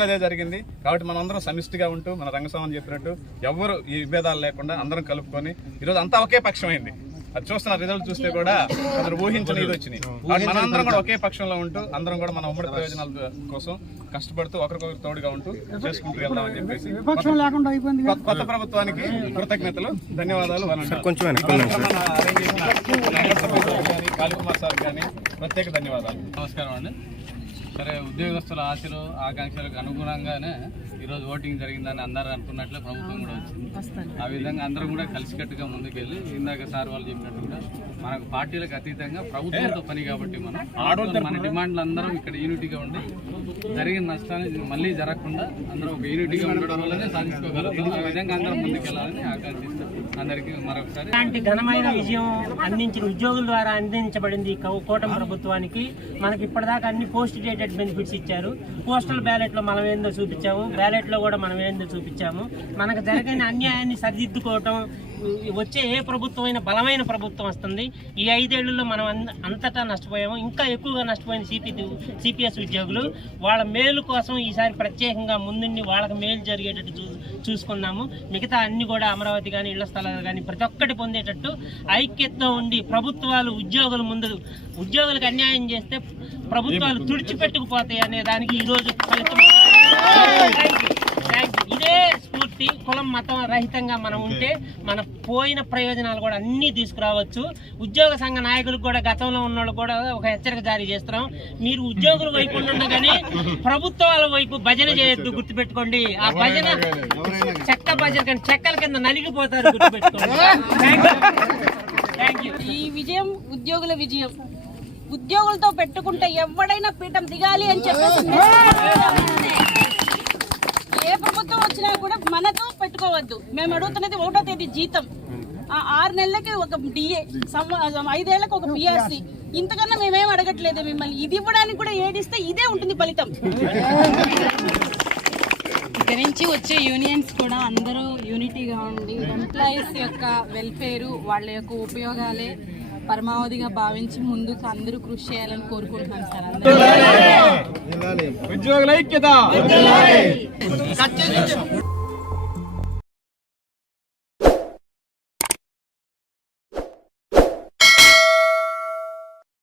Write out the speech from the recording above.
ఇప్పుడు అదే జరిగింది. కాబట్టి మనం అందరం సమిష్టిగా ఉంటూ మన రంగస్వామి చెప్పినట్టు ఎవరు ఈ విభేదాలు లేకుండా అందరం కలుపుకొని ఈరోజు అంతా ఒకే పక్షమైంది. అది చూస్తున్న రిజల్ట్ చూస్తే కూడా అందరూ ఊహించని ఇది వచ్చినాయి. మనందరం కూడా ఒకే పక్షంలో ఉంటూ అందరం కూడా మన ఉమ్మడి ప్రయోజనాల కోసం కష్టపడుతూ ఒకరికొకరు తోడుగా ఉంటూ చేసుకుంటూ వెళ్దామని చెప్పేసి విపక్షం లేకుండా అయిపోయింది కొత్త- ప్రభుత్వానికి కృతజ్ఞతలు ధన్యవాదాలు. కొంచెం కానీ, కాళీకుమార్ సార్. కానీ ప్రత్యేక ధన్యవాదాలు. నమస్కారం అండి. సరే ఉద్యోగస్తుల ఆశలు ఆకాంక్షలకు అనుగుణంగానే ఈరోజు ఓటింగ్ జరిగిందని అందరూ అనుకున్నట్లే ప్రభుత్వం కూడా వచ్చింది. ఆ విధంగా అందరం కూడా కలిసికట్టుగా ముందుకెళ్ళి ఇందాక సార్ వాళ్ళు చెప్పినట్టు కూడా మనకు పార్టీలకు అతీతంగా ప్రభుత్వంతో పని కాబట్టి మనం మన డిమాండ్లు అందరం ఇక్కడ యూనిటీగా ఉండి జరిగిన నష్టాన్ని మళ్ళీ జరగకుండా అందరం ఒక యూనిటీగా ఉండడం వల్లనే సాధించుకోగలుగుతాం. ఆ విధంగా అందరం ముందుకెళ్ళాలని ఆకాంక్షిస్తూ అందరికీ మరొకసారి ఇలాంటి ఘనమైన విజయం అందించిన ఉద్యోగుల ద్వారా అందించబడింది ఈ కూటమి ప్రభుత్వానికి. మనకి ఇప్పటిదాకా అన్ని పోస్ట్ డేటెడ్ బెనిఫిట్స్ ఇచ్చారు. పోస్టల్ బ్యాలెట్లో మనం ఏందో చూపించాము. బ్యాలెట్లో కూడా మనం ఏందో చూపించాము. మనకు జరిగిన అన్యాయాన్ని సరిదిద్దుకోవటం వచ్చే ఏ ప్రభుత్వం అయినా బలమైన ప్రభుత్వం వస్తుంది. ఈ ఐదేళ్ళలో మనం అంతటా నష్టపోయాము. ఇంకా ఎక్కువగా నష్టపోయిన సిపి సిపిఎస్ ఉద్యోగులు వాళ్ళ మేలు కోసం ఈసారి ప్రత్యేకంగా ముందుండి వాళ్ళకి మేలు జరిగేటట్టు చూ చూసుకున్నాము. మిగతా అన్ని కూడా అమరావతి కానీ ఇళ్ళ స్థలాలు కానీ ప్రతి ఒక్కటి పొందేటట్టు ఐక్యతతో ఉండి ప్రభుత్వాలు ఉద్యోగుల ముందు ఉద్యోగులకు అన్యాయం చేస్తే ప్రభుత్వాలు తుడిచిపెట్టుకుపోతాయి అనే దానికి ఈరోజు ఫలితం. Thank you. స్ఫూర్తి కులం మతం రహితంగా మనం ఉంటే మన పోయిన ప్రయోజనాలు కూడా అన్ని తీసుకురావచ్చు. ఉద్యోగ సంఘ నాయకులకు కూడా గతంలో ఉన్న వాళ్ళు కూడా ఒక హెచ్చరిక జారీ చేస్తున్నాం. మీరు ఉద్యోగుల వైపు ఉండండి కానీ ప్రభుత్వాల వైపు భజన చేయొద్దు గుర్తుపెట్టుకోండి. ఆ భజన చెక్క భజన కానీ చెక్కల కింద నలిగిపోతారు గుర్తుపెట్టుకోండి. థ్యాంక్ యూ ఈ విజయం ఉద్యోగుల విజయం. ఉద్యోగులతో పెట్టుకుంటే ఎవడైనా పీఠం దిగాలి అని చెప్పేసి వచ్చినా కూడా మనతో పెట్టుకోవద్దు. మేము అడుగుతున్నది ఒకటో తేదీ జీతం. ఆ ఆరు నెలలకి ఒక డిఏ ఐదేళ్ళకు ఒక పిఆర్సి. ఇంతకన్నా మేమేం అడగట్లేదు మిమ్మల్ని. ఇది ఇవ్వడానికి కూడా ఏడిస్తే ఇదే ఉంటుంది ఫలితం. గురించి నుంచి వచ్చే యూనియన్స్ కూడా అందరూ యూనిటీగా ఉండి ఎంప్లాయీస్ యొక్క వెల్ఫేరు వాళ్ళ యొక్క ఉపయోగాలే పరమావధిగా భావించి ముందుకు అందరూ కృషి చేయాలని కోరుకుంటున్నాను సార్. అందరూ. ఉద్యోగుల ఐక్యత